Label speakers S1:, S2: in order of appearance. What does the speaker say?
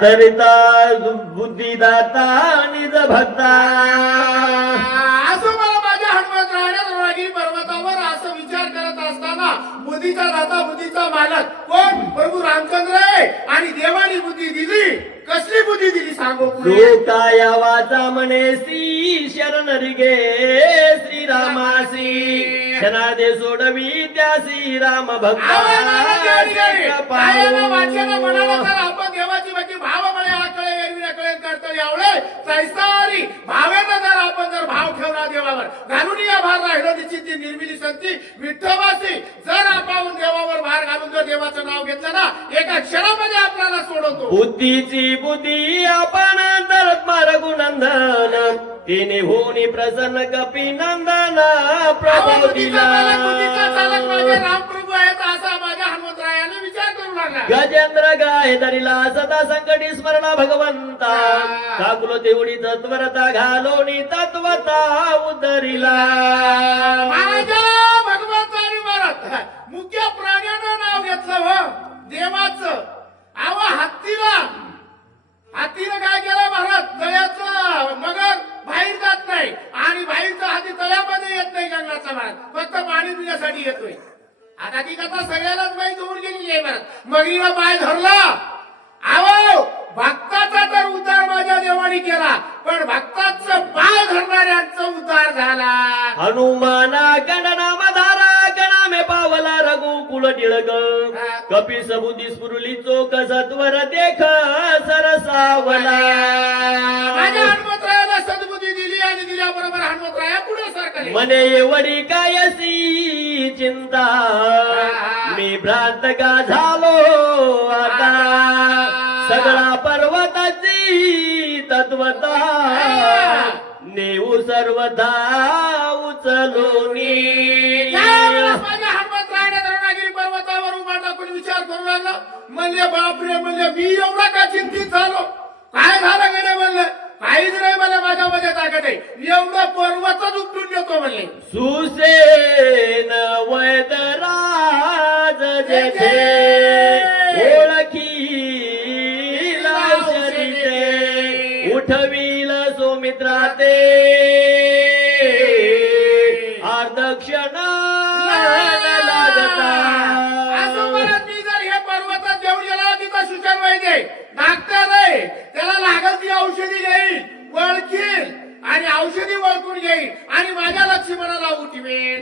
S1: तरिता बुद्धिदाता निज भक्ता
S2: असं मला माझ्या हनुमत राहण्यात पर्वतावर असं विचार करत असताना बुद्धीचा दाता बुद्धीचा मालक कोण प्रभू रामचंद्र आहे आणि देवानी बुद्धी दिली कसली बुद्धी दिली सांगू
S1: या वाचा म्हणे श्री शरण गे श्रीरामासी क्षणादे सोडवी त्या
S2: वाच्याला म्हणाला
S1: भक्ता
S2: आपण देवाची भक्ती भाव म्हणे आकळे एरवी कळे करतो एवढे तैसारी. भावेनं जर आपण जर भाव ठेवला देवावर. घालून या भार राहिलो निश्चित निर्मिली संती विठ्ठवासी जर आपण देवावर भार घालून जर देवाचं नाव घेतलं ना एका क्षणामध्ये आपल्याला सोडवतो.
S1: बुद्धीची बुद्धी आपण रत्मारघुनंदन तिने होनी प्रसन्न कपी नंदन प्रभाव दिला.
S2: रामप्रभू आहेत असा माझ्या हनुमंतरायाने विचार करू लागला.
S1: गजेंद्र गाय धरिला सदा संकटी स्मरणा भगवंता. काकुलो देवडी तत्वरता घालोनी तत्वता उदरिला.
S2: माझ्या भगवंतानी महाराज मुख्य प्राण्यानं नाव घेतलं हो. देवाचं. आव हत्तीला. हत्तीनं काय केलं महाराज? तळ्यातलं मगर बाहेर जात नाही. आणि बाहेरचा हाती तळ्यामध्ये येत नाही गंगाचा महाराज फक्त पाणी तुझ्यासाठी येतोय. आता ती कथा सगळ्यालाच माहीत होऊन गेलेली आहे महाराज. मगरीला पाय धरला आवो भक्ताचा तर उद्धार माझ्या देवानी केला पण भक्ताचं पाय धरणाऱ्यांचा उद्धार झाला
S1: हनुमाना गणनाम धारा गणामे पावला रघुकुल टिळक. कपी सबुदी स्फुरली चोक सत्वर देख सरसावला
S2: माझ्या हनुमंतरायाला सद्बुद्धी दिली आणि दिल्याबरोबर हनुमंतराया पुढे सरकले
S1: मने एवढी कायसी चिंता. मी भ्रांत का झालो आता? सगळा पर्वताची तत्वता. नेऊ सर्वथा
S2: म्हणले बापरे म्हणले मी एवढा का चिंतित झालो काय झालं गणे म्हणलं काहीच नाही मला माझ्यामध्ये ताकद आहे एवढं पर्वतच उपटून देतो म्हणले
S1: सुसेन वैदराज जेथे ओळखी शरीते उठविल सोमित्रा ते लागता
S2: असं म्हणत मी जर हे पर्वतात जेवण गेला तिथं सूचन पाहिजे डॉक्टर आहे त्याला लागल ती औषधी घेईल वळखील आणि औषधी वळकून घेईल आणि माझ्या लक्ष्मणाला उठवेल